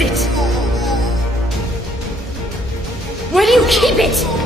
is it? Where do you keep it?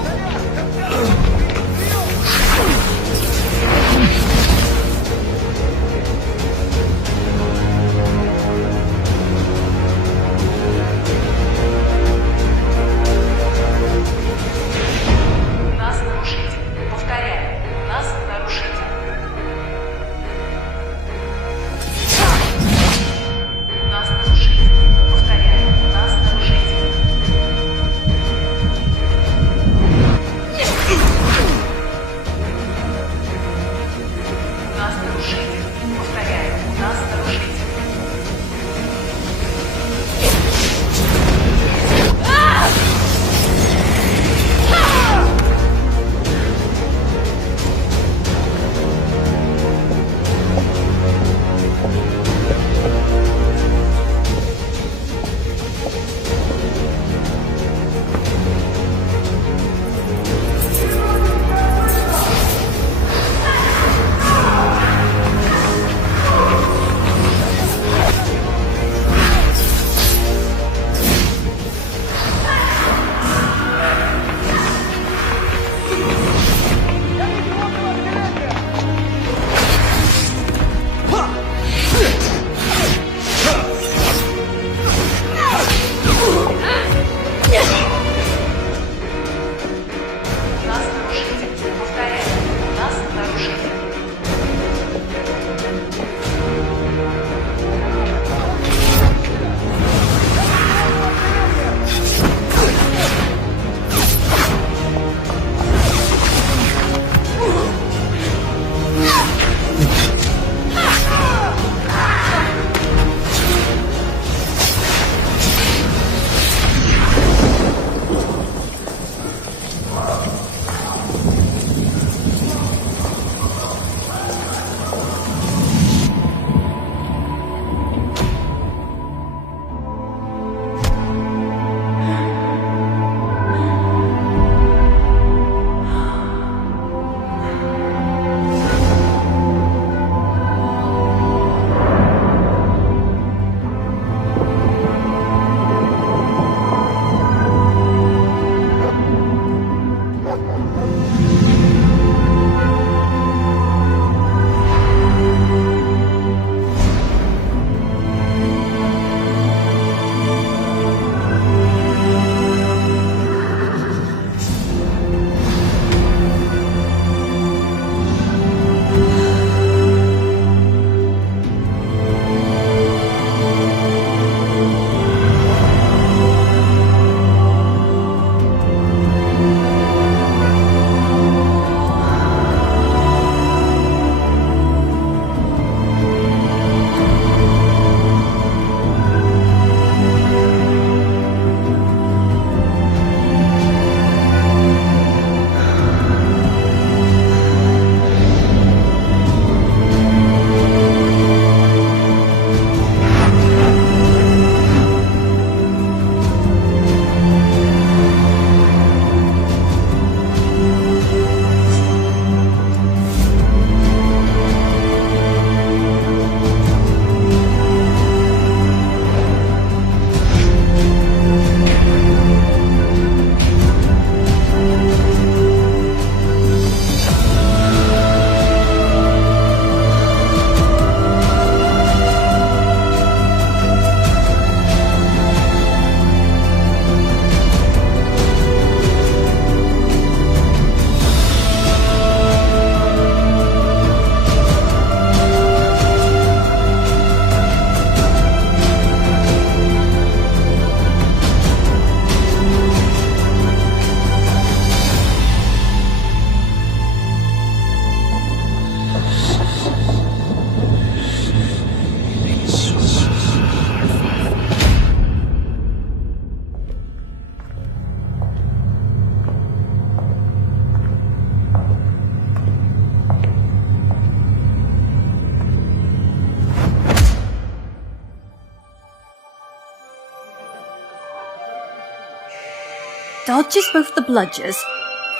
dodges both the bludgers,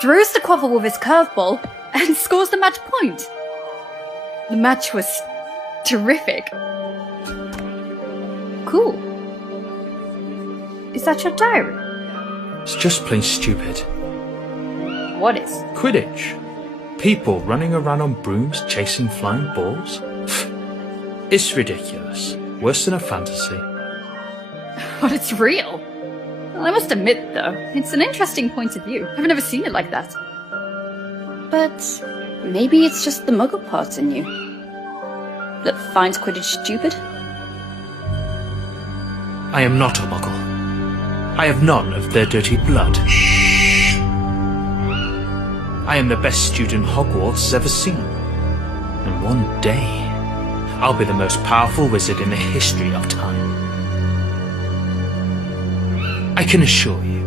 throws the quaffle with his curveball, and scores the match point. The match was terrific. Cool. Is that your diary? It's just plain stupid. What is? Quidditch. People running around on brooms chasing flying balls. It's ridiculous. Worse than a fantasy. But it's real. Well, I must admit, though, it's an interesting point of view. I've never seen it like that. But maybe it's just the muggle part in you that finds Quidditch stupid? I am not a muggle. I have none of their dirty blood. I am the best student Hogwarts has ever seen. And one day, I'll be the most powerful wizard in the history of time. I can assure you.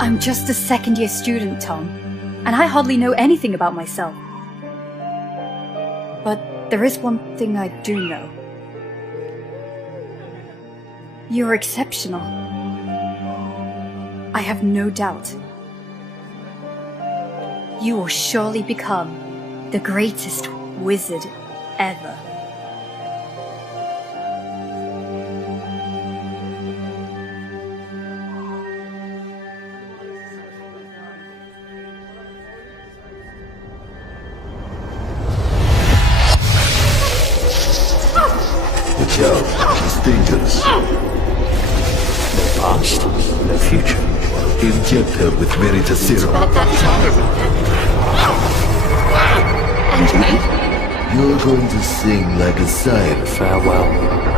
I'm just a second-year student, Tom, and I hardly know anything about myself. But there is one thing I do know. You're exceptional. I have no doubt. You will surely become the greatest wizard ever. Watch out, it's dangerous. No past, no future. Inject her with Veritas Serum. And me? You're going to sing like a siren. Farewell,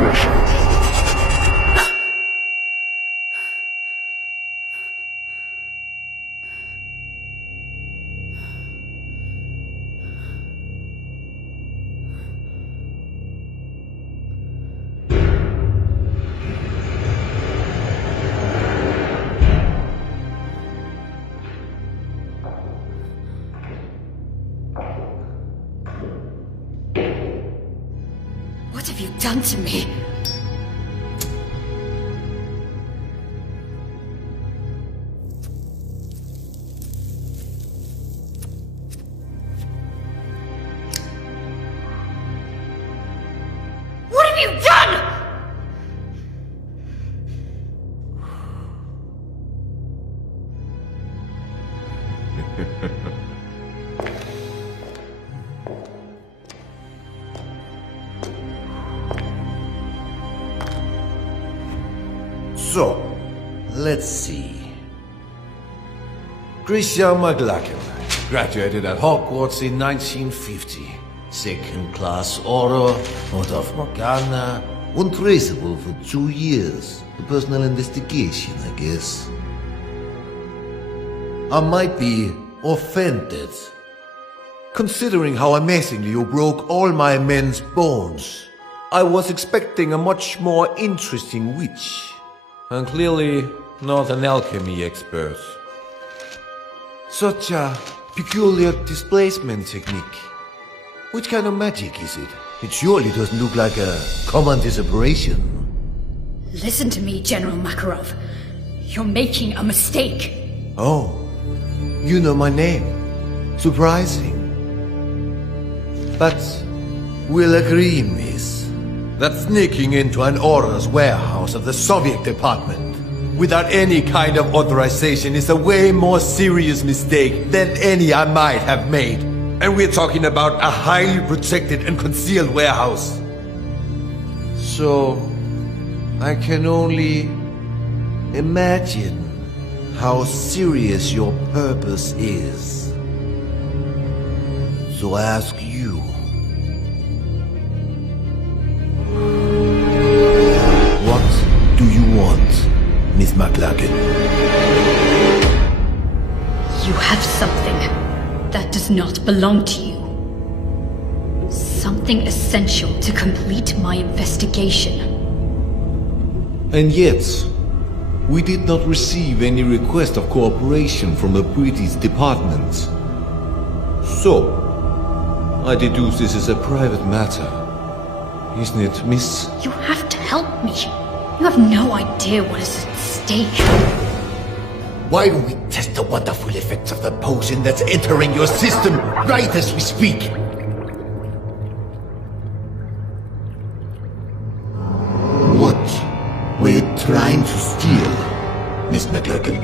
Richard. What have you done to me? What have you done? So, let's see. Christian McLachlan graduated at Hogwarts in 1950. Second class order, out of Morgana, untraceable for 2 years. A personal investigation, I guess. I might be offended, considering how amazingly you broke all my men's bones. I was expecting a much more interesting witch. And clearly not an alchemy expert. Such a peculiar displacement technique. Which kind of magic is it? It surely doesn't look like a common disapparition. Listen to me, General Makarov. You're making a mistake. Oh, you know my name. Surprising. But we'll agree, miss, that sneaking into an Aura's warehouse of the Soviet department without any kind of authorization is a way more serious mistake than any I might have made. And we're talking about a highly protected and concealed warehouse. So, I can only imagine how serious your purpose is. So I ask you, what do you want, Miss McLachlan? You have something that does not belong to you. Something essential to complete my investigation. And yet, we did not receive any request of cooperation from the British department. So, I deduce this is a private matter. Isn't it, miss? You have to help me. You have no idea what is at stake. Why don't we test the wonderful effects of the potion that's entering your system right as we speak? trying to steal, Miss McLaughlin?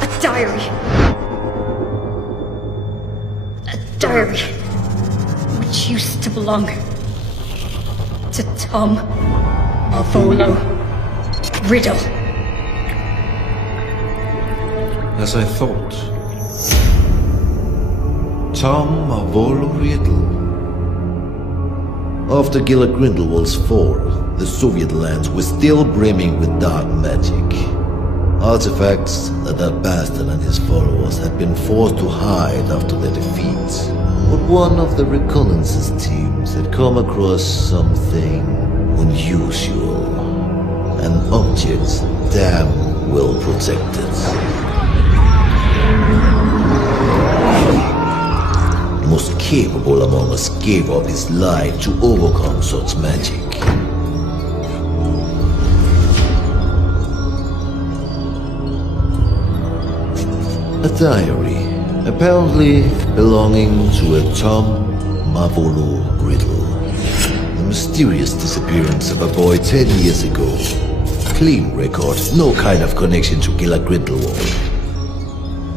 A diary. A diary. Which used to belong to Tom Marvolo Riddle. As I thought. Tom Marvolo Riddle. After Gila Grindelwald's fall, the Soviet lands were still brimming with dark magic. Artifacts that bastard and his followers had been forced to hide after their defeat. But one of the reconnaissance teams had come across something unusual. An object damn well protected. The most capable among us gave up his life to overcome such magic. A diary, apparently belonging to a Tom Marvolo Riddle. The mysterious disappearance of a boy 10 years ago. Clean record, no kind of connection to Gila Grindelwald.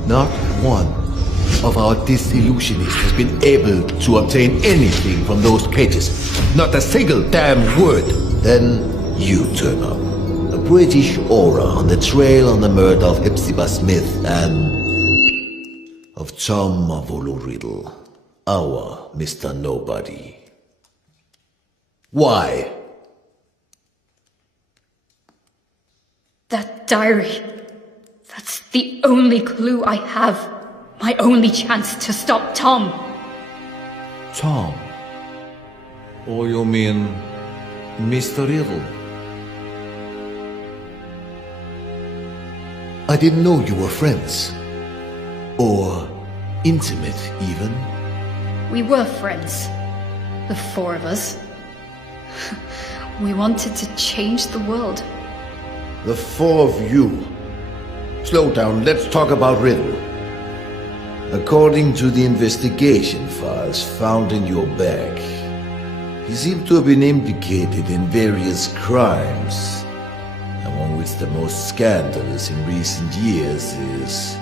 Not one of our disillusionists has been able to obtain anything from those cages. Not a single damn word. Then you turn up. A British aura on the trail on the murder of Hepzibah Smith and of Tom Marvolo Riddle, our Mr. Nobody. Why? That diary. That's the only clue I have. My only chance to stop Tom. Tom? Or you mean Mr. Riddle? I didn't know you were friends. Or intimate, even. We were friends. The four of us. We wanted to change the world. The four of you. Slow down, let's talk about Riddle. According to the investigation files found in your bag, he seemed to have been implicated in various crimes, among which the most scandalous in recent years is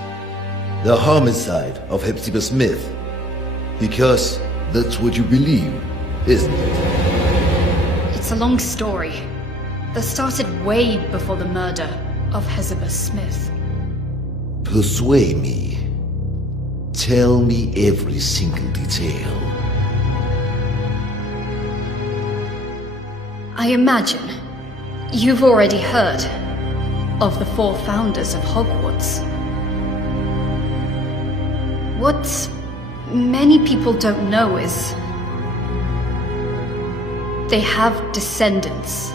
the homicide of Hepzibah Smith. Because that's what you believe, isn't it? It's a long story that started way before the murder of Hepzibah Smith. Persuade me. Tell me every single detail. I imagine you've already heard of the four founders of Hogwarts. What many people don't know is they have descendants.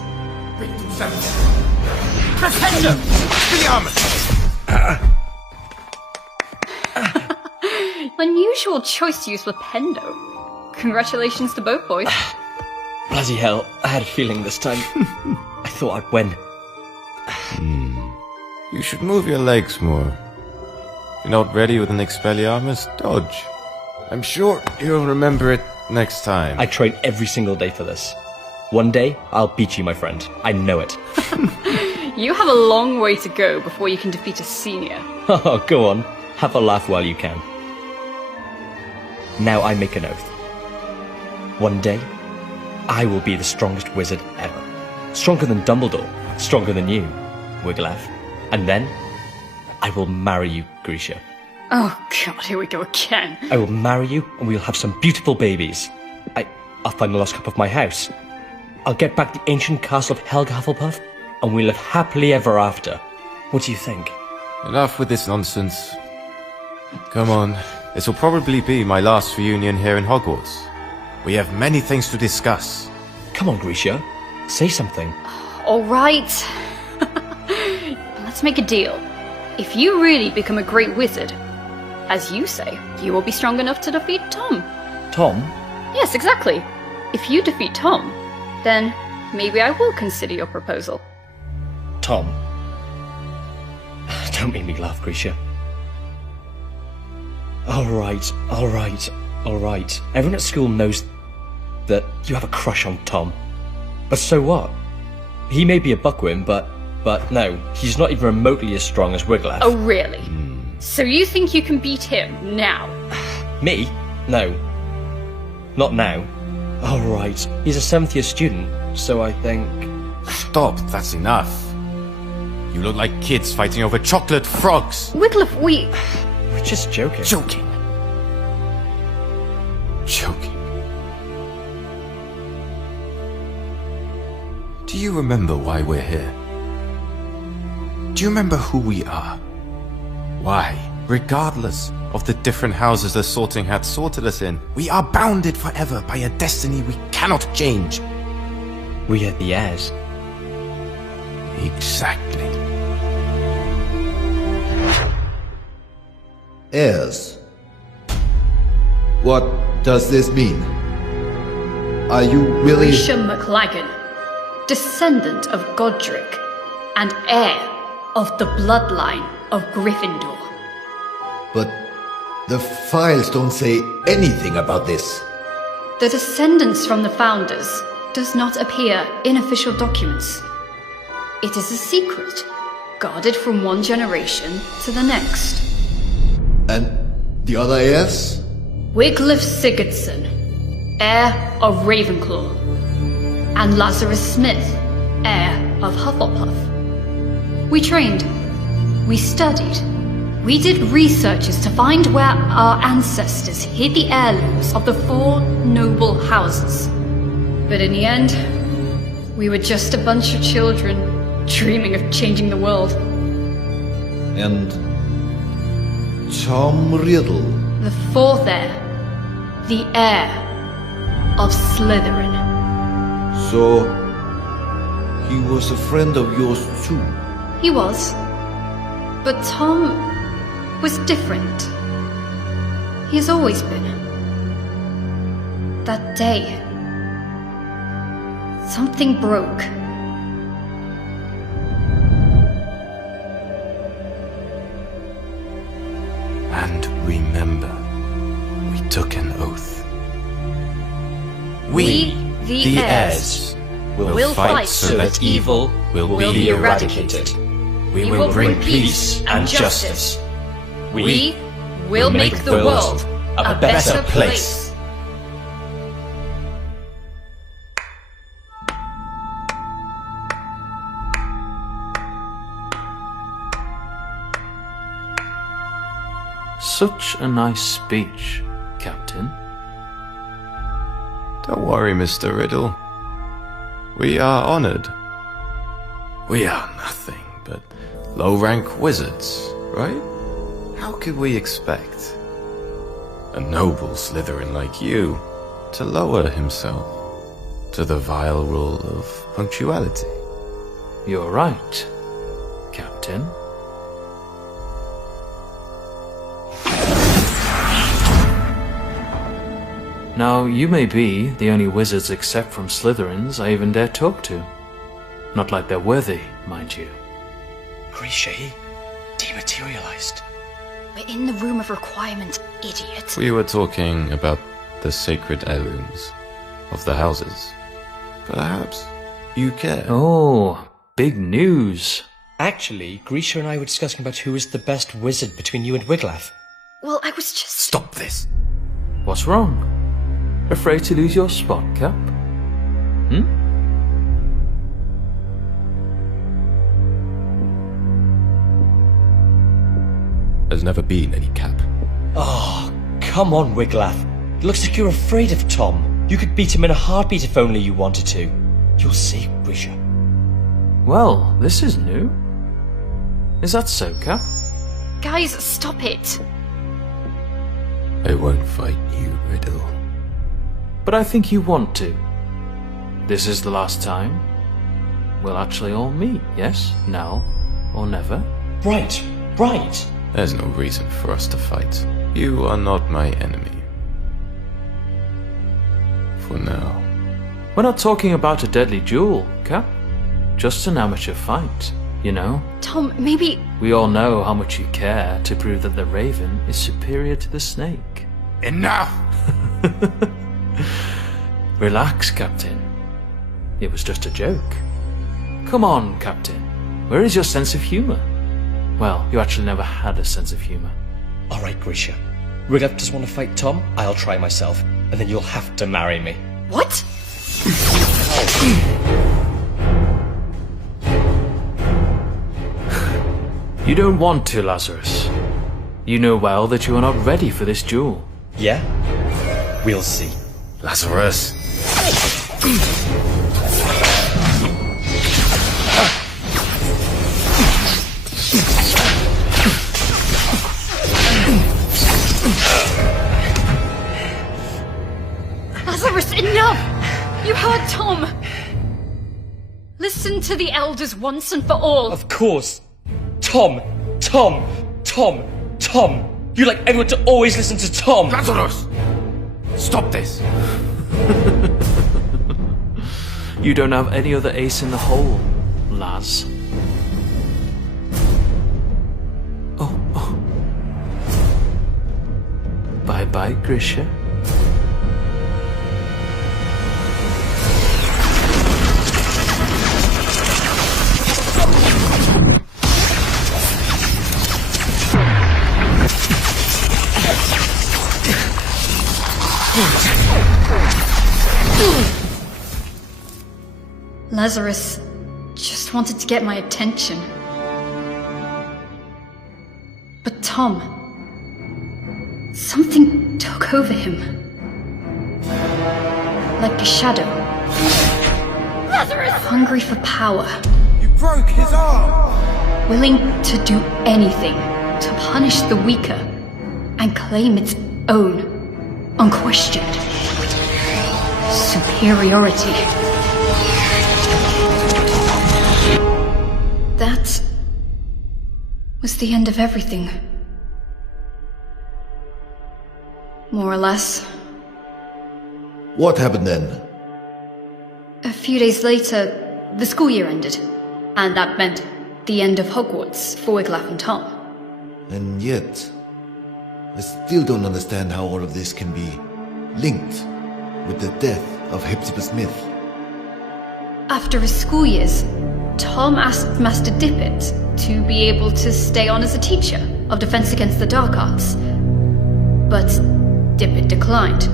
Unusual choice to use Flipendo. Congratulations to both boys. Bloody hell, I had a feeling this time. I thought I'd win. You should move your legs more. If you're not ready with an Expelliarmus, dodge. I'm sure you'll remember it next time. I train every single day for this. One day, I'll beat you, my friend. I know it. You have a long way to go before you can defeat a senior. Oh, go on. Have a laugh while you can. Now I make an oath. One day, I will be the strongest wizard ever. Stronger than Dumbledore. Stronger than you, Wiggleaff. And then, I will marry you, Grisha. Oh god, here we go again. I will marry you, and we'll have some beautiful babies. I'll find the lost cup of my house. I'll get back the ancient castle of Helga Hufflepuff, and we'll live happily ever after. What do you think? Enough with this nonsense. Come on, this will probably be my last reunion here in Hogwarts. We have many things to discuss. Come on, Grisha. Say something. Alright. Let's make a deal. If you really become a great wizard, as you say, you will be strong enough to defeat Tom. Tom? Yes, exactly. If you defeat Tom, then maybe I will consider your proposal. Tom? Don't make me laugh, Grisha. Alright. Everyone at school knows that you have a crush on Tom. But so what? He may be a buckworm, but no, he's not even remotely as strong as Wiglaf. Oh, really? So you think you can beat him now? Me? No. Not now. Oh, right. He's a 7th year student, so I think... Stop, that's enough. You look like kids fighting over chocolate frogs. Wiglaf, We're just joking. Joking. Do you remember why we're here? Do you remember who we are? Why, regardless of the different houses the Sorting Hat sorted us in, we are bounded forever by a destiny we cannot change. We are the heirs. Exactly. Heirs? What does this mean? Are you really... Grisha McLagan, descendant of Godric, and heir of the bloodline of Gryffindor. But the files don't say anything about this. The descendants from the founders does not appear in official documents. It is a secret, guarded from one generation to the next. And the other heirs? Wiglaf Sigurdsson, heir of Ravenclaw, and Lazarus Smith, heir of Hufflepuff. We trained, we studied, we did researches to find where our ancestors hid the heirlooms of the 4 noble houses. But in the end, we were just a bunch of children dreaming of changing the world. And Tom Riddle? The 4th heir, the heir of Slytherin. So, he was a friend of yours too? He was. But Tom was different. He has always been. That day, something broke. And remember, we took an oath. We, the heirs, will fight so that evil will be eradicated. We will bring peace and justice. We will make the world a better place. Such a nice speech, Captain. Don't worry, Mr. Riddle. We are honored. We are nothing but low-rank wizards, right? How could we expect a noble Slytherin like you to lower himself to the vile rule of punctuality? You're right, Captain. Now, you may be the only wizards except from Slytherins I even dare talk to. Not like they're worthy, mind you. Grisha, he dematerialized. We're in the room of requirement, idiot. We were talking about the sacred heirlooms of the houses. Perhaps you care. Oh, big news. Actually, Grisha and I were discussing about who is the best wizard between you and Wiglaf. Well, I was just... Stop this! What's wrong? Afraid to lose your spot, Cap? There's never been any cap. Oh, come on, Wiglaf. It looks like you're afraid of Tom. You could beat him in a heartbeat if only you wanted to. You'll see, Grisha. Well, this is new. Is that so, Cap? Guys, stop it. I won't fight you, Riddle. But I think you want to. This is the last time we'll actually all meet, yes? Now or never? Right. There's no reason for us to fight. You are not my enemy. For now. We're not talking about a deadly duel, Cap. Just an amateur fight, you know? Tom, maybe... We all know how much you care to prove that the Raven is superior to the Snake. Enough! Relax, Captain. It was just a joke. Come on, Captain. Where is your sense of humor? Well, you actually never had a sense of humor. Alright, Grisha. Riddle just want to fight Tom? I'll try myself, and then you'll have to marry me. What? You don't want to, Lazarus. You know well that you are not ready for this duel. Yeah? We'll see. Lazarus. Lazarus, enough! You heard Tom! Listen to the elders once and for all. Of course. Tom! Tom! Tom! Tom! You like everyone to always listen to Tom! Lazarus! Stop this! You don't have any other ace in the hole, Laz. Oh. Bye-bye, Grisha. Lazarus just wanted to get my attention. But Tom... something took over him. Like a shadow. Lazarus! Hungry for power. You broke his arm! Willing to do anything to punish the weaker and claim its own, unquestioned superiority. That was the end of everything. More or less. What happened then? A few days later, the school year ended, and that meant the end of Hogwarts for Wiglaf and Tom. And yet, I still don't understand how all of this can be linked with the death of Hepzibah Smith. After his school years, Tom asked Master Dippet to be able to stay on as a teacher of Defense Against the Dark Arts. But Dippet declined,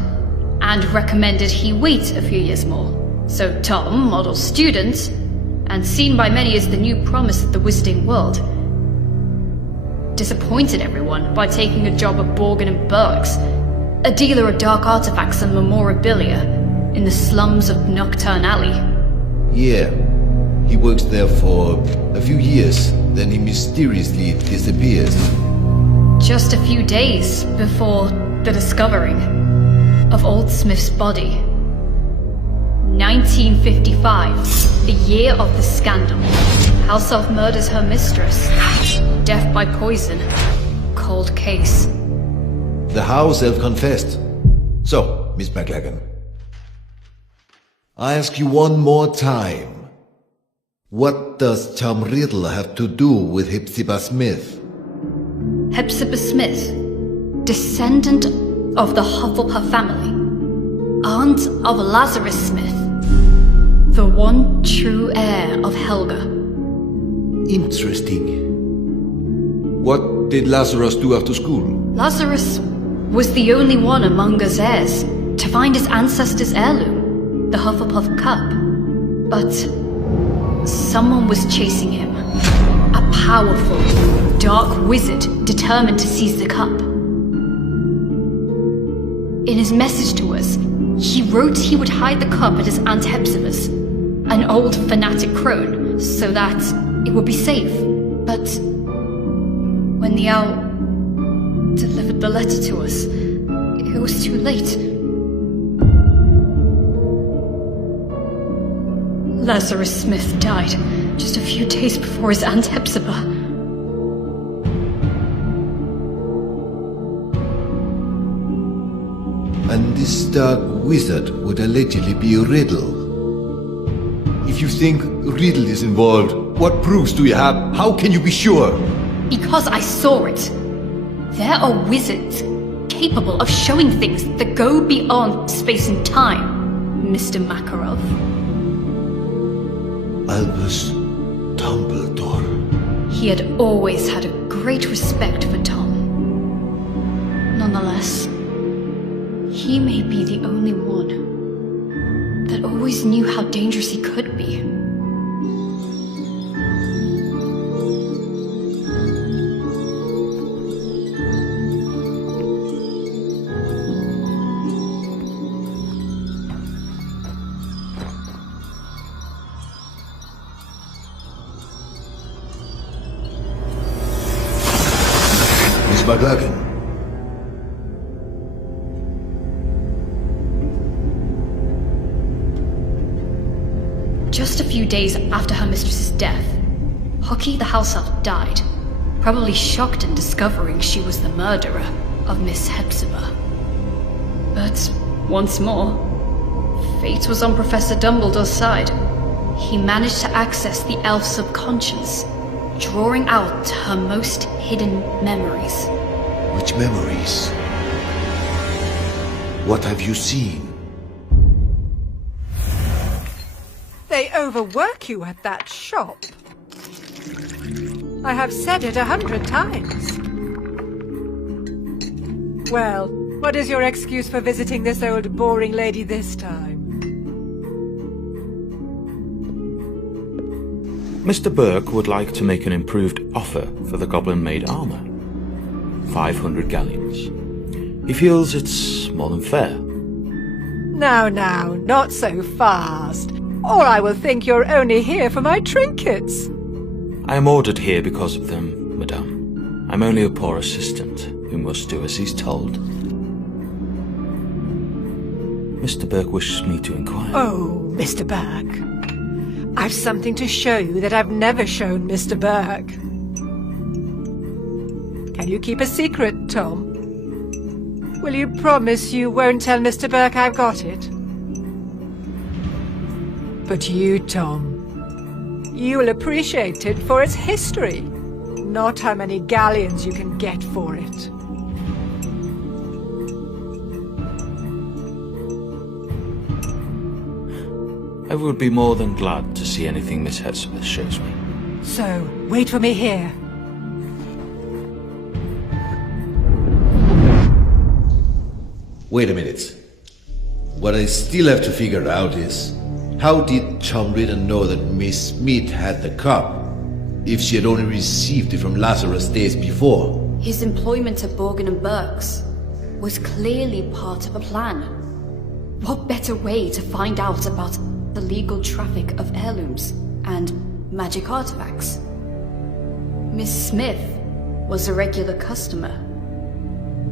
and recommended he wait a few years more. So Tom, model student, and seen by many as the new promise of the wizarding world, disappointed everyone by taking a job at Borgin and Bergs, a dealer of dark artifacts and memorabilia in the slums of Nocturne Alley. Yeah, he works there for a few years, then he mysteriously disappears. Just a few days before the discovering of Old Smith's body. 1955, the year of the scandal. House Elf murders her mistress. Death by poison. Cold case. The house elf confessed. So, Miss McLagan, I ask you one more time. What does Tom Riddle have to do with Hepzibah Smith? Hepzibah Smith, descendant of the Hufflepuff family, aunt of Lazarus Smith, the one true heir of Helga. Interesting. What did Lazarus do after school? Lazarus was the only one among us heirs to find his ancestors' heirloom, the Hufflepuff cup. But someone was chasing him. A powerful, dark wizard determined to seize the cup. In his message to us, he wrote he would hide the cup at his Aunt Hepzibah's, an old fanatic crone, so that it would be safe. But when the owl delivered the letter to us, it was too late. Lazarus Smith died just a few days before his Aunt Hepzibah. And this dark wizard would allegedly be Riddle. If you think Riddle is involved, what proofs do you have? How can you be sure? Because I saw it. There are wizards capable of showing things that go beyond space and time. Mr. Makarov? Albus Dumbledore. He had always had a great respect for Tom. Nonetheless, he may be the only one that always knew how dangerous he could be. Miss McLaughlin. Just a few days after her mistress's death, Hockey the house elf died, probably shocked in discovering she was the murderer of Miss Hepzibah. But once more, fate was on Professor Dumbledore's side. He managed to access the elf's subconscious, drawing out her most hidden memories. Which memories? What have you seen? They overwork you at that shop. I have said it 100 times. Well, what is your excuse for visiting this old boring lady this time? Mr. Burke would like to make an improved offer for the goblin-made armor. 500 galleons. He feels it's more than fair. Now, not so fast, or I will think you're only here for my trinkets. I am ordered here because of them, madame. I'm only a poor assistant who must do as he's told. Mr. Burke wishes me to inquire. Oh, Mr. Burke. I've something to show you that I've never shown Mr. Burke. Can you keep a secret, Tom? Will you promise you won't tell Mr. Burke I've got it? But you, Tom, you will appreciate it for its history, not how many galleons you can get for it. I would be more than glad to see anything Miss Hepzibah shows me. So, wait for me here. Wait a minute. What I still have to figure out is, how did Tom Riddle know that Miss Smith had the cup, if she had only received it from Lazarus days before? His employment at Borgin and Burke's was clearly part of a plan. What better way to find out about the legal traffic of heirlooms and magic artifacts? Miss Smith was a regular customer.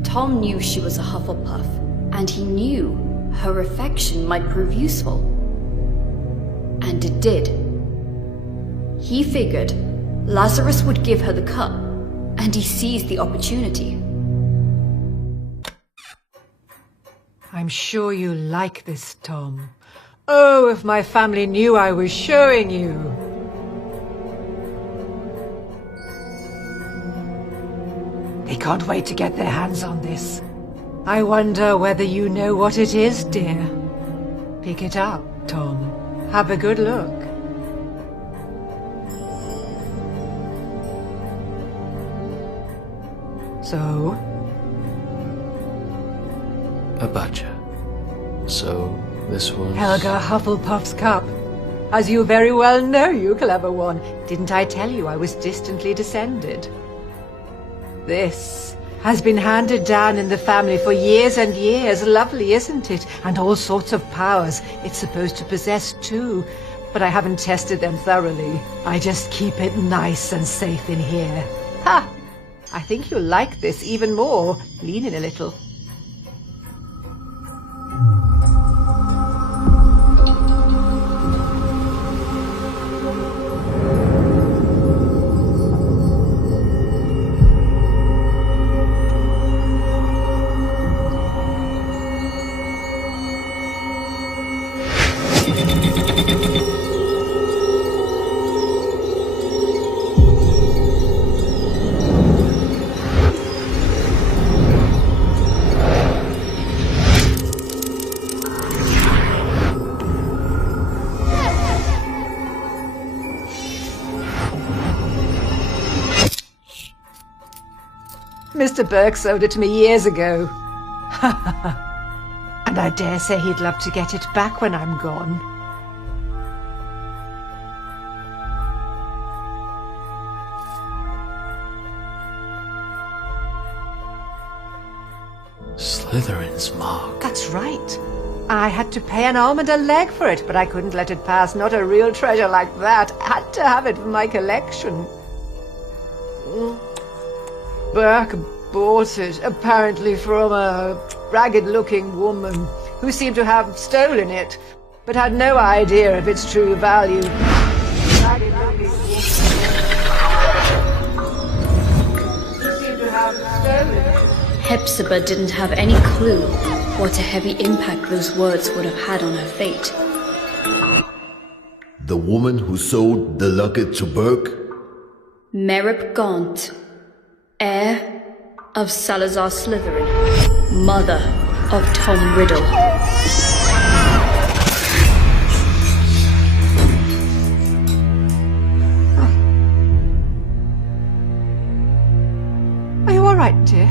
Tom knew she was a Hufflepuff, and he knew her affection might prove useful. And it did. He figured Lazarus would give her the cup, and he seized the opportunity. I'm sure you like this, Tom. Oh, if my family knew I was showing you. They can't wait to get their hands on this. I wonder whether you know what it is, dear. Pick it up, Tom. Have a good look. So? A badger. So, this was... Helga Hufflepuff's cup. As you very well know, you clever one. Didn't I tell you I was distantly descended? This has been handed down in the family for years and years. Lovely, isn't it? And all sorts of powers it's supposed to possess too. But I haven't tested them thoroughly. I just keep it nice and safe in here. Ha! I think you'll like this even more. Lean in a little. Mr. Burke sold it to me years ago. And I dare say he'd love to get it back when I'm gone. Slytherin's mark. That's right. I had to pay an arm and a leg for it, but I couldn't let it pass. Not a real treasure like that. I had to have it for my collection. Burke bought it, apparently from a ragged-looking woman who seemed to have stolen it, but had no idea of its true value. Ragged-looking woman who seemed to have stolen it. Hepzibah didn't have any clue what a heavy impact those words would have had on her fate. The woman who sold the locket to Burke? Merip Gaunt, heir of Salazar Slytherin, mother of Tom Riddle. Are you all right, dear?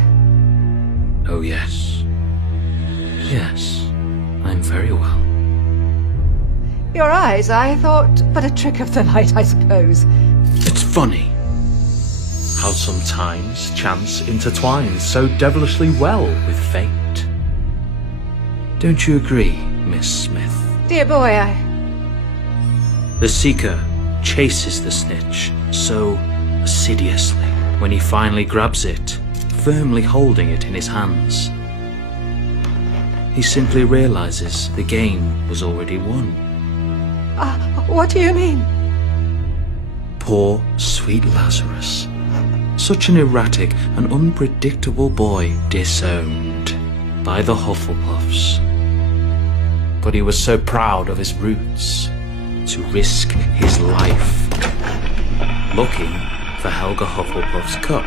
Oh, yes. Yes, I'm very well. Your eyes, I thought, but a trick of the light, I suppose. It's funny how sometimes chance intertwines so devilishly well with fate. Don't you agree, Miss Smith? Dear boy, The Seeker chases the snitch so assiduously when he finally grabs it, firmly holding it in his hands. He simply realizes the game was already won. What do you mean? Poor, sweet Lazarus. Such an erratic and unpredictable boy disowned by the Hufflepuffs. But he was so proud of his roots to risk his life looking for Helga Hufflepuff's cup,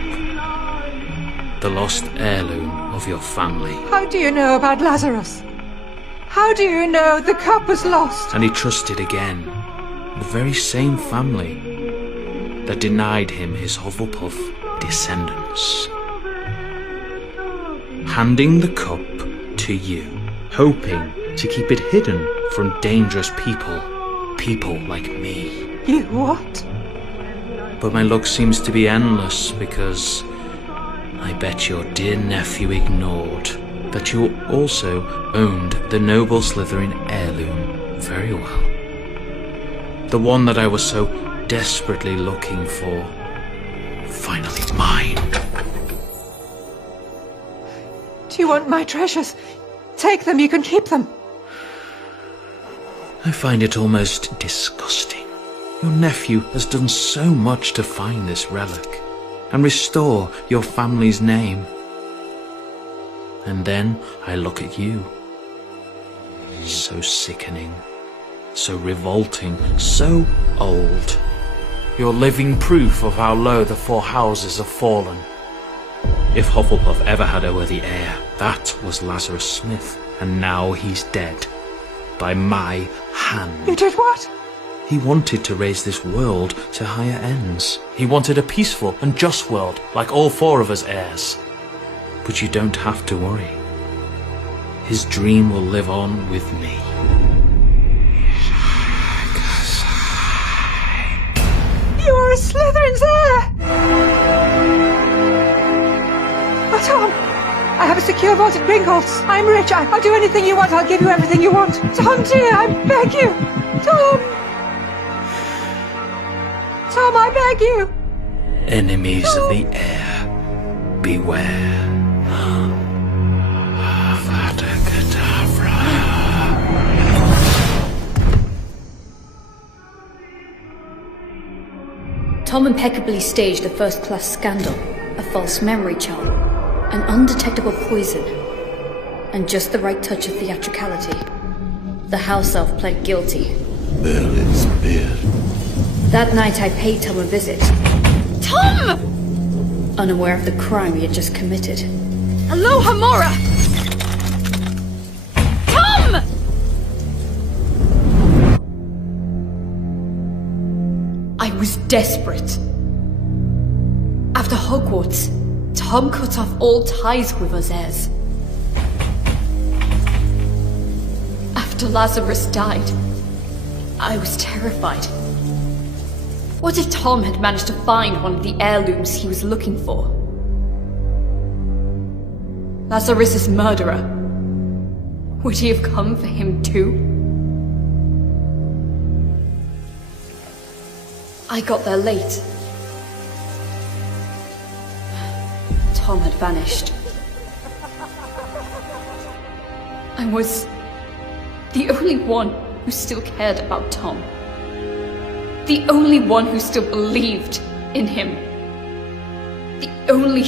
the lost heirloom of your family. How do you know about Lazarus? How do you know the cup was lost? And he trusted again the very same family that denied him his Hufflepuff descendants. Handing the cup to you, hoping to keep it hidden from dangerous people like me. You what? But my luck seems to be endless because I bet your dear nephew ignored that you also owned the noble Slytherin heirloom very well. The one that I was so desperately looking for. Finally mine. Do you want my treasures? Take them, you can keep them. I find it almost disgusting. Your nephew has done so much to find this relic and restore your family's name. And then I look at you. So sickening, so revolting, so old. You're living proof of how low the four houses have fallen. If Hufflepuff ever had a worthy heir, that was Lazarus Smith, and now he's dead. By my hand. You did what? He wanted to raise this world to higher ends. He wanted a peaceful and just world, like all four of us heirs. But you don't have to worry. His dream will live on with me. You are a Slytherin's heir! Oh, Tom! I have a secure vault at Gringotts. I'm rich. I'll do anything you want. I'll give you everything you want. Tom, dear, I beg you! Tom! Tom, I beg you! Enemies of the heir, beware. Avada Kedavra. Tom impeccably staged a first-class scandal, a false memory charm, an undetectable poison, and just the right touch of theatricality. The house elf pled guilty. Merlin's beard. That night I paid Tom a visit. Tom! Unaware of the crime he had just committed. Hello, Hamora! Tom! I was desperate. After Hogwarts, Tom cut off all ties with us heirs. After Lazarus died, I was terrified. What if Tom had managed to find one of the heirlooms he was looking for? Lazarus's murderer. Would he have come for him too? I got there late. Tom had vanished. I was the only one who still cared about Tom. The only one who still believed in him. The only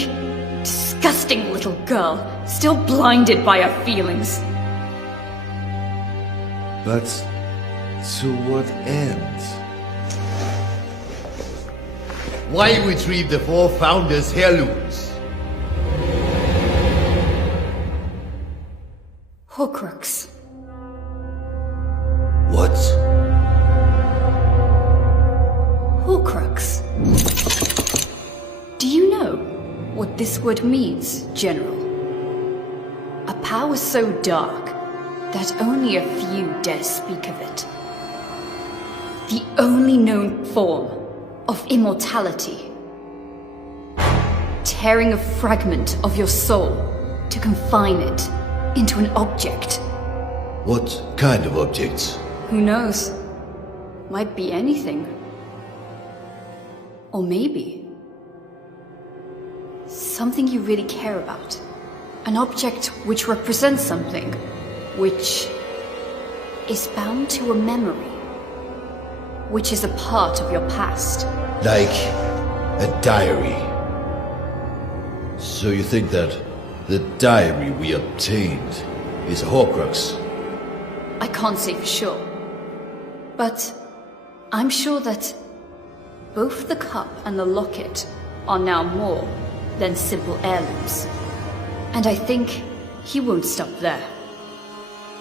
disgusting little girl still blinded by her feelings. But to what end? Why retrieve the four founders' heirlooms? Horcrux. What? Horcrux. Do you know what this word means, General? A power so dark that only a few dare speak of it. The only known form of immortality. Tearing a fragment of your soul to confine it into an object. What kind of objects? Who knows? Might be anything. Or maybe something you really care about. An object which represents something which is bound to a memory, which is a part of your past. Like a diary. So you think that the diary we obtained is a Horcrux? I can't say for sure, but I'm sure that both the cup and the locket are now more than simple heirlooms. And I think he won't stop there.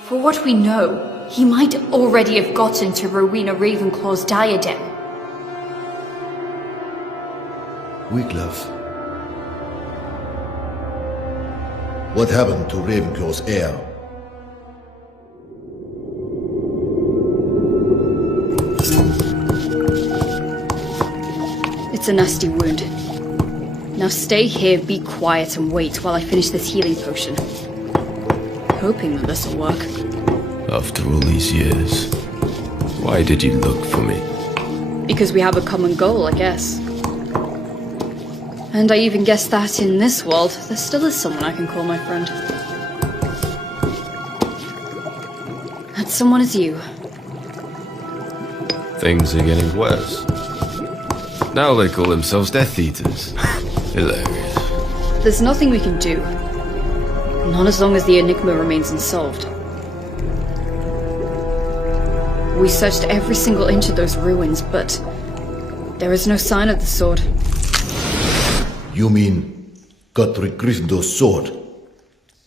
For what we know, he might already have gotten to Rowena Ravenclaw's diadem. Wiglaf. What happened to Ravenclaw's heir? It's a nasty wound. Now stay here, be quiet, and wait while I finish this healing potion. Hoping that this'll work. After all these years, why did you look for me? Because we have a common goal, I guess. And I even guess that in this world, there still is someone I can call my friend. That someone is you. Things are getting worse. Now they call themselves Death Eaters. Hilarious. There's nothing we can do. Not as long as the enigma remains unsolved. We searched every single inch of those ruins, but there is no sign of the sword. You mean Godric Gryffindor's sword?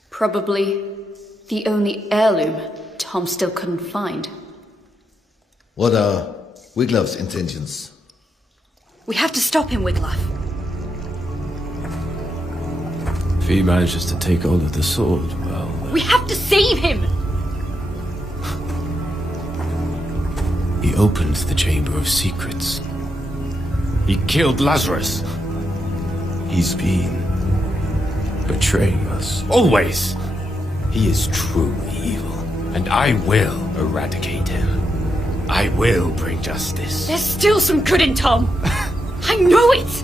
Probably the only heirloom Tom still couldn't find. What are Wiglaf's intentions? We have to stop him, Wiglaf. If he manages to take hold of the sword, well... We have to save him! He opened the Chamber of Secrets. He killed Lazarus. He's been betraying us. Always! He is true evil, and I will eradicate him. I will bring justice. There's still some good in Tom! I know it!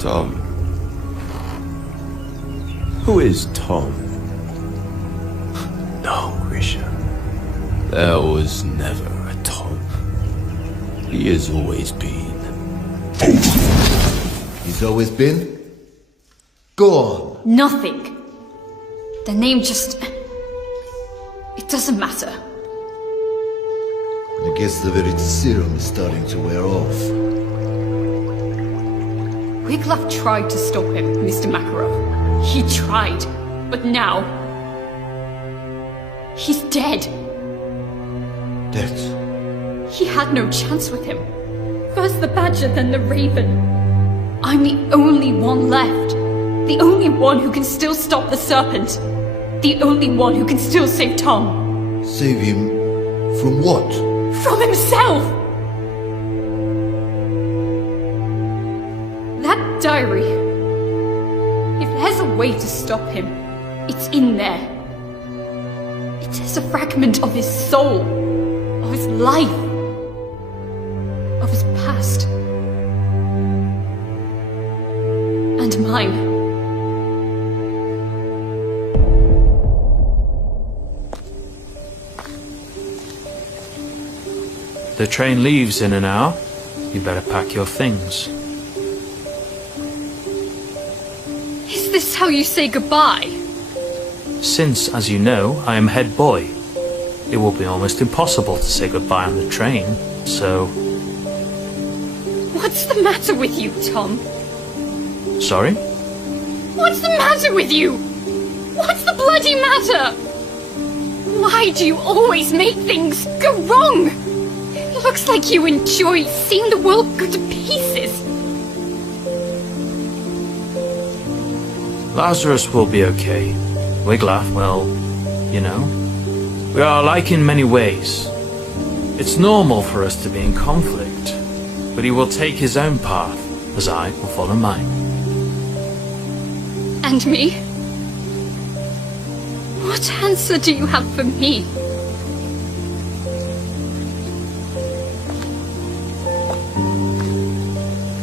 Tom. Who is Tom? No, Grisha. There was never a Tom. He has always been. He's always been? Go on. Nothing. The name just... It doesn't matter. I guess the very serum is starting to wear off. Wiglaf tried to stop him, Mr. Makarov. He tried, but now... He's dead. Dead? He had no chance with him. First the Badger, then the Raven. I'm the only one left. The only one who can still stop the serpent. The only one who can still save Tom. Save him from what? From himself! That diary. If there's a way to stop him, it's in there. It is a fragment of his soul, of his life, of his past. And mine. The train leaves in an hour. You better pack your things. Is this how you say goodbye? Since, as you know, I am head boy, it will be almost impossible to say goodbye on the train, so... What's the matter with you, Tom? Sorry? What's the matter with you? What's the bloody matter? Why do you always make things go wrong? It looks like you enjoy seeing the world go to pieces. Lazarus will be okay. Wiglaf, well, you know, we are alike in many ways. It's normal for us to be in conflict, but he will take his own path, as I will follow mine. And me? What answer do you have for me?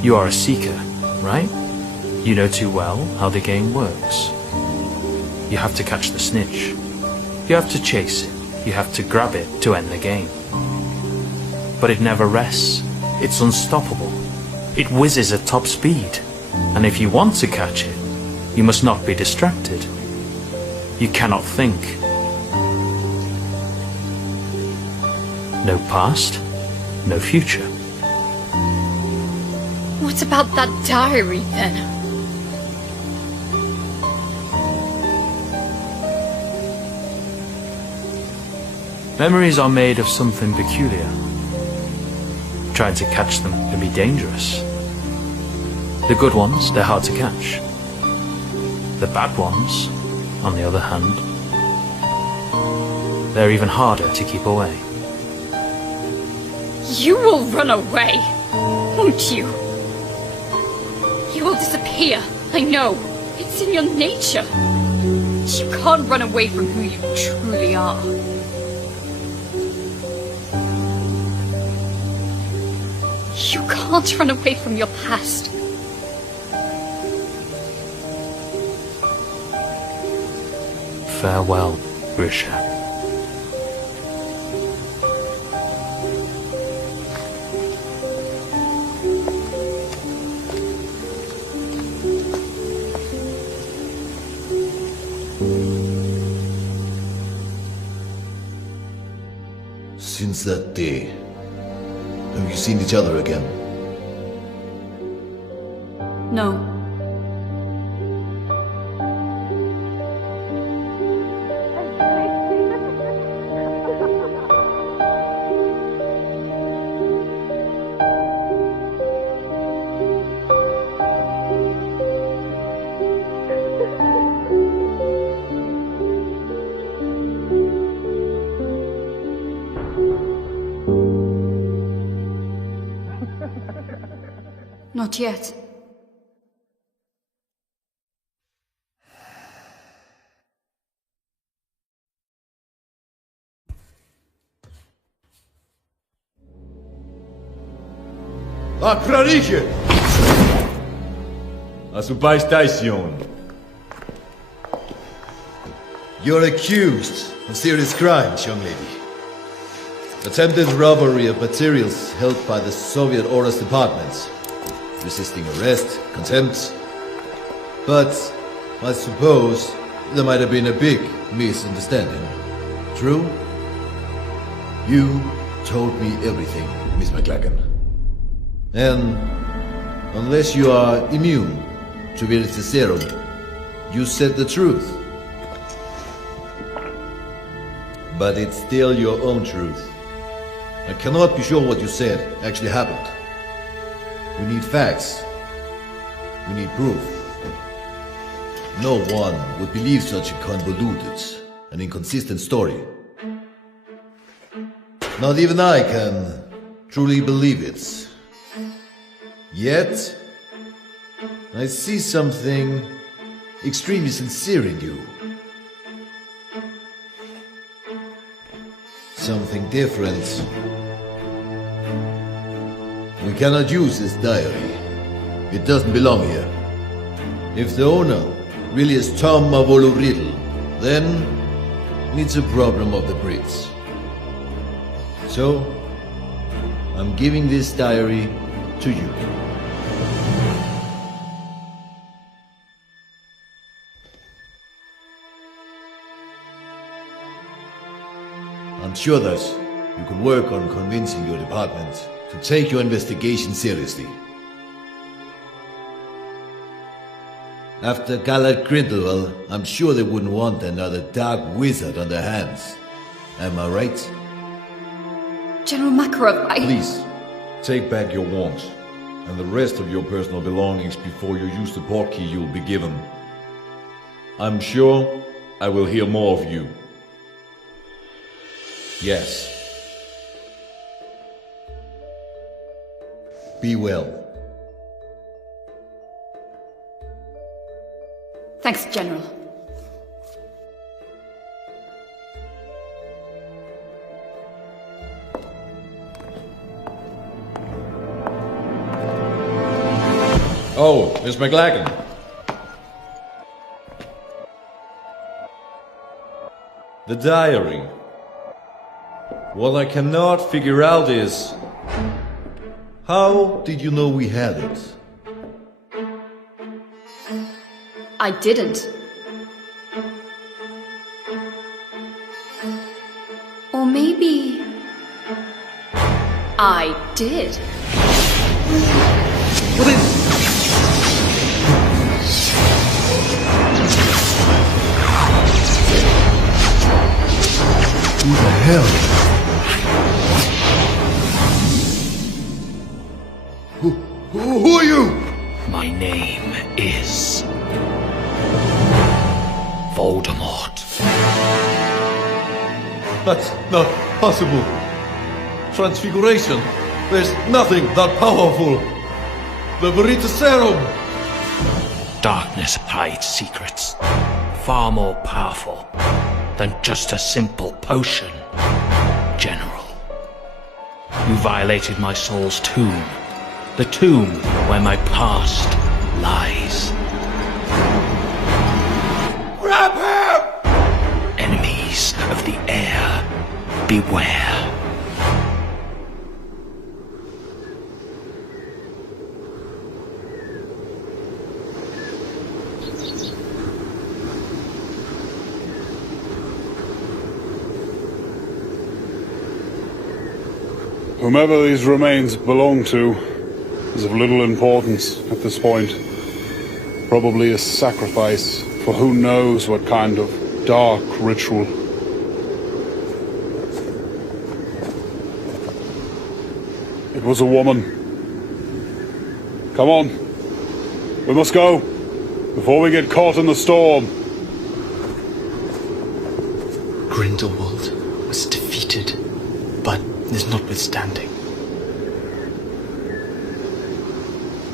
You are a seeker, right? You know too well how the game works. You have to catch the snitch. You have to chase it. You have to grab it to end the game. But it never rests. It's unstoppable. It whizzes at top speed. And if you want to catch it, you must not be distracted. You cannot think. No past, no future. What about that diary, then? Memories are made of something peculiar. Trying to catch them can be dangerous. The good ones, they're hard to catch. The bad ones, on the other hand, they're even harder to keep away. You will run away, won't you? You will disappear, I know. It's in your nature. You can't run away from who you truly are. You can't run away from your past. Farewell, Grisha. Since that day, have you seen each other again? No. Not yet. Acrariche! A su station. You're accused of serious crimes, young lady. Attempted robbery of materials held by the Soviet Orders Department. Resisting arrest, contempt. But I suppose there might have been a big misunderstanding. True? You told me everything, Miss McLagan. And unless you are immune to Virtus Serum, you said the truth. But it's still your own truth. I cannot be sure what you said actually happened. We need facts. We need proof. No one would believe such a convoluted and inconsistent story. Not even I can truly believe it. Yet, I see something extremely sincere in you. Something different. We cannot use this diary. It doesn't belong here. If the owner really is Tom of Riddle, then it's a problem of the Brits. So, I'm giving this diary to you. I'm sure that you can work on convincing your department to take your investigation seriously. After Gallard Grindelwald, I'm sure they wouldn't want another dark wizard on their hands. Am I right? General Makarov, Please, take back your wand and the rest of your personal belongings before you use the portkey you'll be given. I'm sure I will hear more of you. Yes. Be well. Thanks, General. Oh, Miss McLagan. The diary. What I cannot figure out is... How did you know we had it? I didn't. Or maybe... I did. Who the hell? Who are you? My name is Voldemort. That's not possible. Transfiguration. There's nothing that powerful. The Veritaserum. Darkness hides secrets far more powerful than just a simple potion. General, you violated my soul's tomb. The tomb where my past lies. Grab him! Enemies of the Heir, beware. Whomever these remains belong to is of little importance at this point. Probably a sacrifice for who knows what kind of dark ritual. It was a woman. Come on. We must go before we get caught in the storm. Grindelwald was defeated, but is notwithstanding.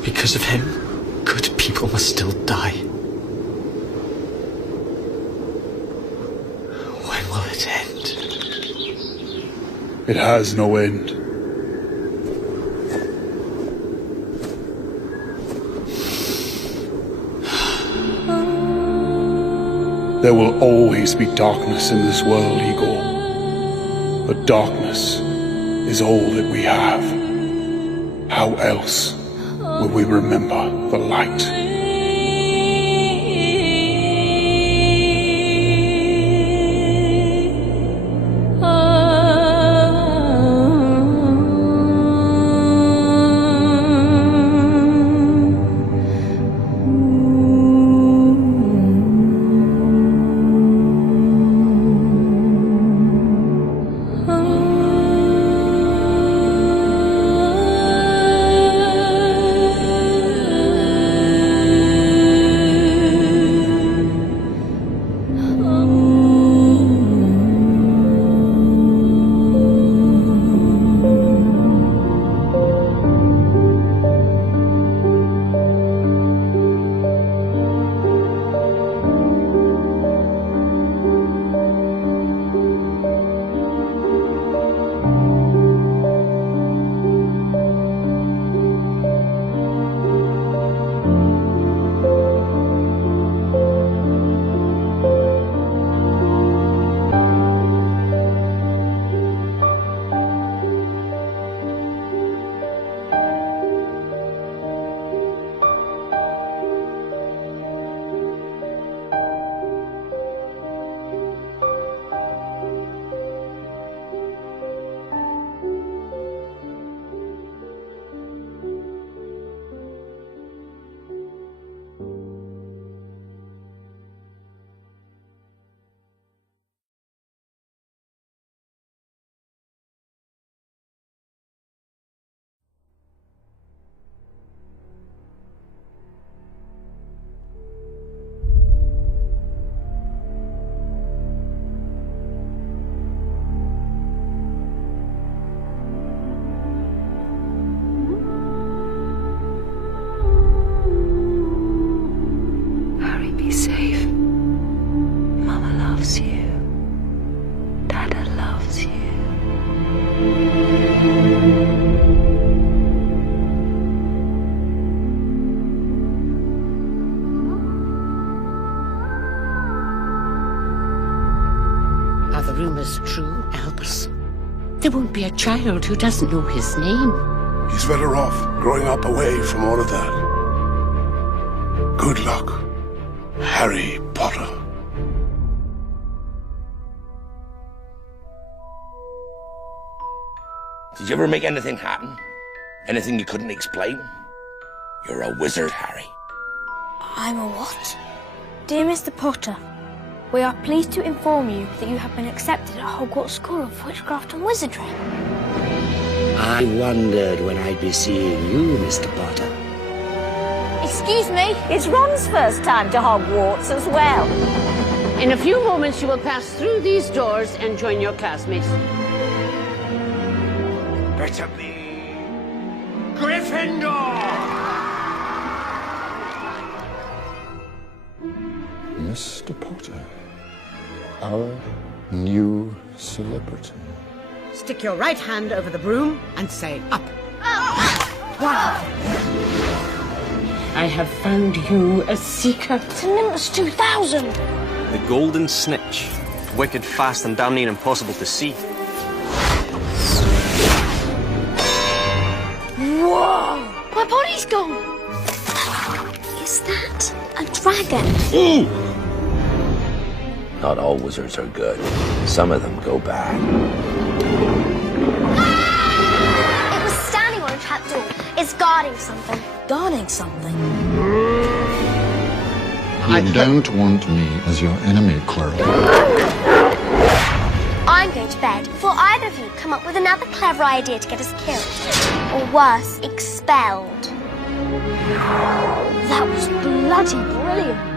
Because of him, good people must still die. When will it end? It has no end. There will always be darkness in this world, Igor. But darkness is all that we have. How else will we remember the light? the rumors true, Albus? There won't be a child who doesn't know his name. He's better off growing up away from all of that. Good luck, Harry Potter. Did you ever make anything happen? Anything you couldn't explain? You're a wizard, Harry. I'm a what? Dear Mr. Potter, we are pleased to inform you that you have been accepted at Hogwarts School of Witchcraft and Wizardry. I wondered when I'd be seeing you, Mr. Potter. Excuse me? It's Ron's first time to Hogwarts as well. In a few moments, you will pass through these doors and join your classmates. Better be Gryffindor! Mr. Potter, our new celebrity. Stick your right hand over the broom and say up. Wow. I have found you a seeker. It's a Nimbus 2000. The Golden Snitch. Wicked, fast, and damn near impossible to see. Whoa! My body's gone. Is that a dragon? Ooh! Not all wizards are good. Some of them go bad. It was standing on a trapdoor. It's guarding something. Guarding something? You don't want me as your enemy, Clerk. I'm going to bed before either of you come up with another clever idea to get us killed. Or worse, expelled. That was bloody brilliant.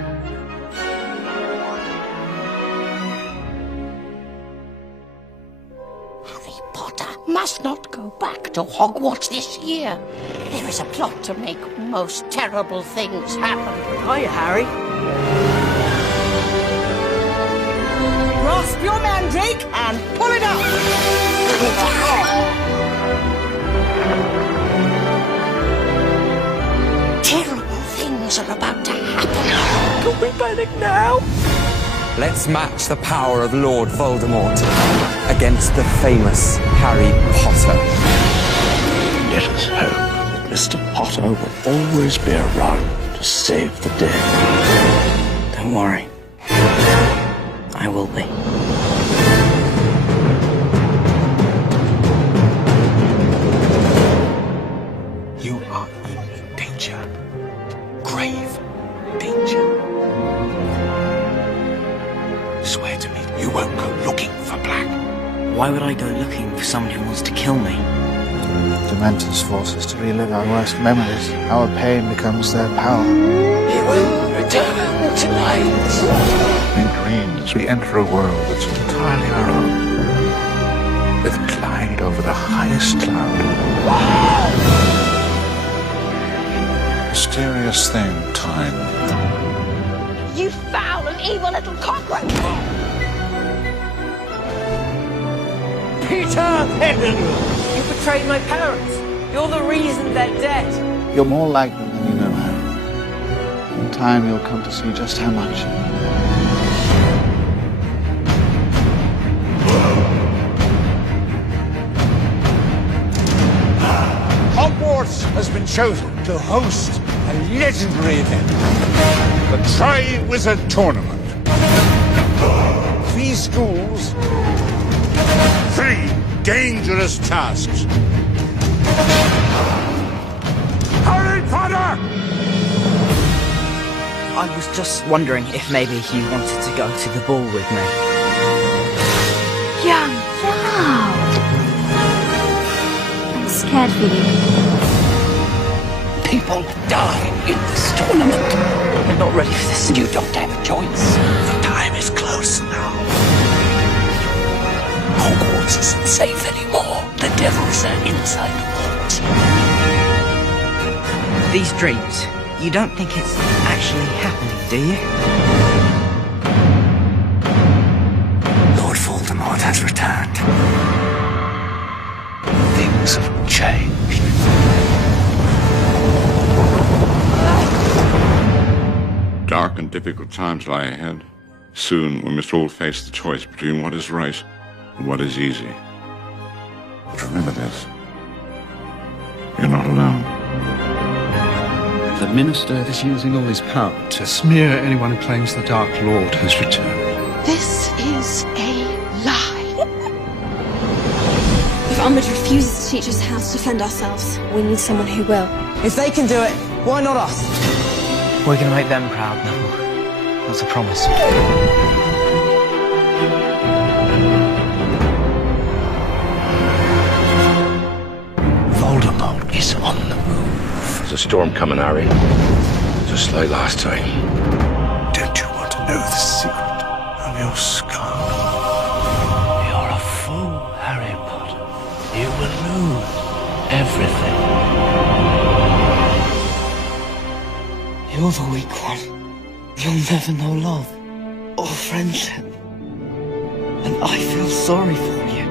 Harry Potter must not go back to Hogwarts this year. There is a plot to make most terrible things happen. Hiya, Harry. Grasp your mandrake and pull it up! Terrible things are about to happen. Can we panic now? Let's match the power of Lord Voldemort against the famous Harry Potter. Let us hope that Mr. Potter will always be around to save the day. Don't worry. I will be. You are in danger. Grave danger. Swear to me you won't go looking for Black. Why would I go looking for someone who wants to kill me? Dementors force us to relive our worst memories. Our pain becomes their power. He will return tonight. In dreams, we enter a world that's entirely our own. With glide over the highest cloud. Mysterious thing, time. You foul and evil little cockroach! Peter Hedden! You betrayed my parents. You're the reason they're dead. You're more like them than you know, Harry. In time, you'll come to see just how much. Hogwarts has been chosen to host a legendary event. The Tri-Wizard Tournament. 3 schools, 3 dangerous tasks. Harry Potter! I was just wondering if maybe you wanted to go to the ball with me. Young Wow. I'm scared for you. People die in this tournament. I'm not ready for this. You don't have a choice. The time is close now. Hogwarts isn't safe anymore. The devils are inside walls. These dreams, you don't think it's actually happening, do you? Lord Voldemort has returned. Things have changed. Dark and difficult times lie ahead. Soon we must all face the choice between what is right and what is easy. But remember this. You're not alone. The Minister is using all his power to smear anyone who claims the Dark Lord has returned. This is a lie. If Umbridge refuses to teach us how to defend ourselves, we need someone who will. If they can do it, why not us? We're gonna make them proud, Neville. That's a promise. Voldemort is on the move. There's a storm coming, Harry. Just like last time. Don't you want to know the secret of your scar? You're a fool, Harry Potter. You will lose everything. You're the weak one. You'll never know love or friendship. And I feel sorry for you.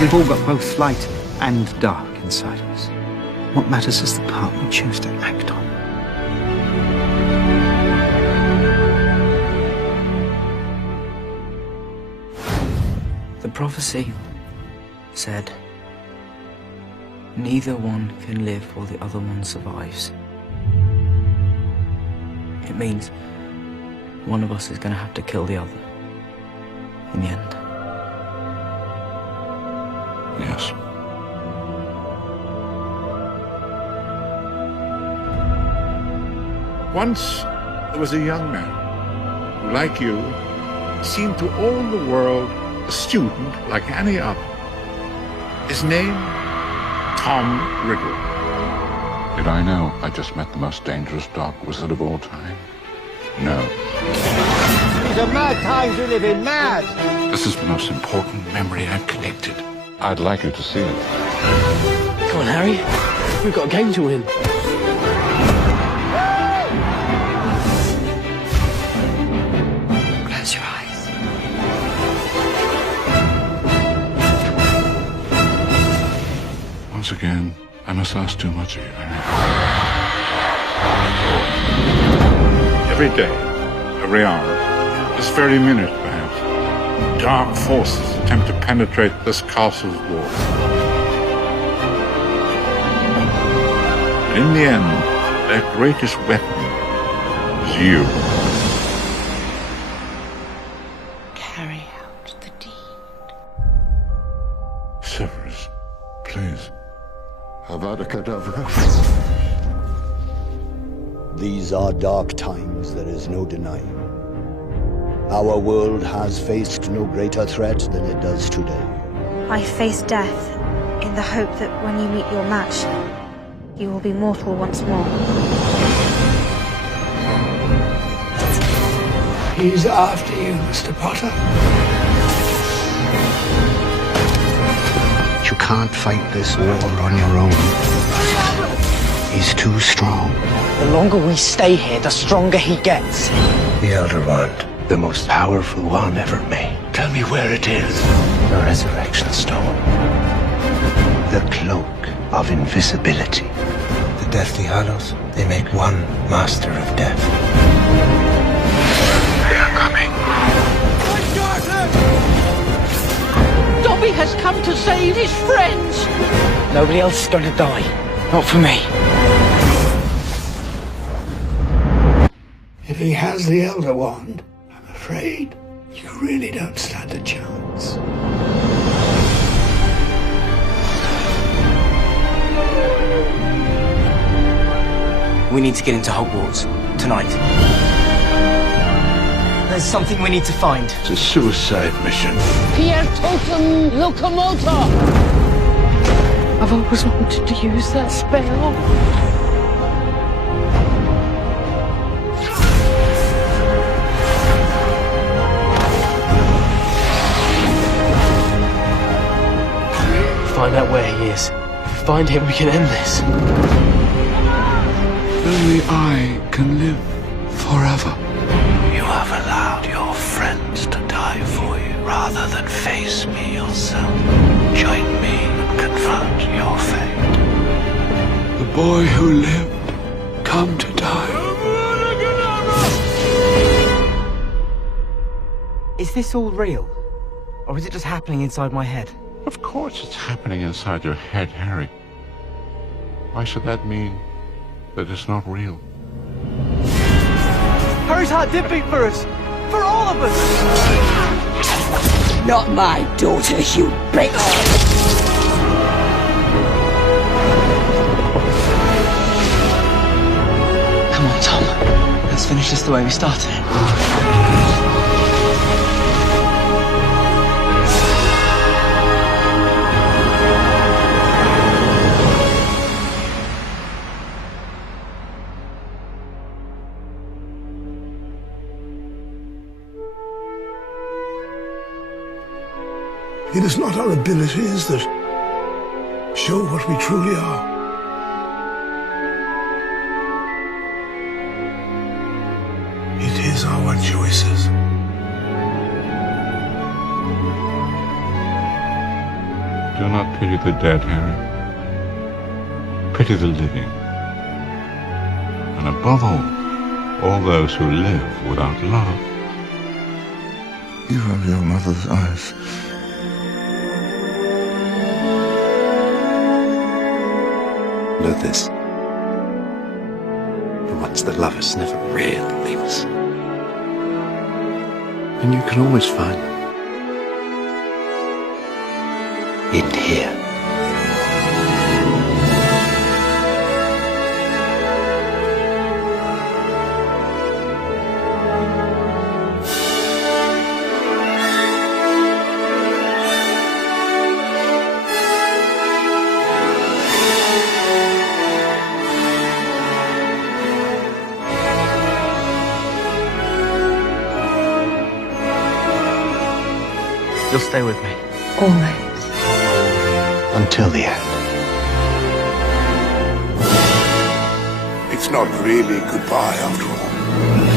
We've all got both light and dark inside us. What matters is the part we choose to act on. The prophecy said, neither one can live while the other one survives. It means one of us is going to have to kill the other in the end. Yes. Once there was a young man who, like you, seemed to all the world a student like any other. His name, Tom Riddle. Did I know I just met the most dangerous dark wizard of all time? No. These are mad times we live in, mad! This is the most important memory I've collected. I'd like you to see it. Come on, Harry. We've got a game to win. Close your eyes. Once again, I must ask too much of you. Every day, every hour, this very minute perhaps, dark forces attempt to penetrate this castle's walls. But in the end, their greatest weapon is you. Carry out the deed. Severus, please. Avada Kedavra. These are dark times, there is no denying. Our world has faced no greater threat than it does today. I face death in the hope that when you meet your match, you will be mortal once more. He's after you, Mr. Potter. You can't fight this war on your own. He's too strong. The longer we stay here, the stronger he gets. The Elder Wand, the most powerful wand ever made. Tell me where it is. The Resurrection Stone. The Cloak of Invisibility. The Deathly Hallows, they make one Master of Death. They are coming. Dobby has come to save his friends. Nobody else is going to die. Not for me. If he has the Elder Wand, I'm afraid you really don't stand a chance. We need to get into Hogwarts tonight. There's something we need to find. It's a suicide mission. Pier totum locomotor! I've always wanted to use that spell. Find out where he is. If we find him, we can end this. Only I can live forever. You have allowed your friends to die for you rather than face me yourself. Join me and confront your fate. The boy who lived, come to die. Is this all real? Or is it just happening inside my head? Of course it's happening inside your head, Harry. Why should that mean that it's not real? Harry's heart did beat for us! For all of us! Not my daughter, you bitch! Come on, Tom. Let's finish this the way we started. It is not our abilities that show what we truly are. It is our choices. Do not pity the dead, Harry. Pity the living. And above all those who live without love. You have your mother's eyes. Know this. The ones that love us never really leave us. And you can always find them. In here. You'll stay with me. Always. Until the end. It's not really goodbye after all.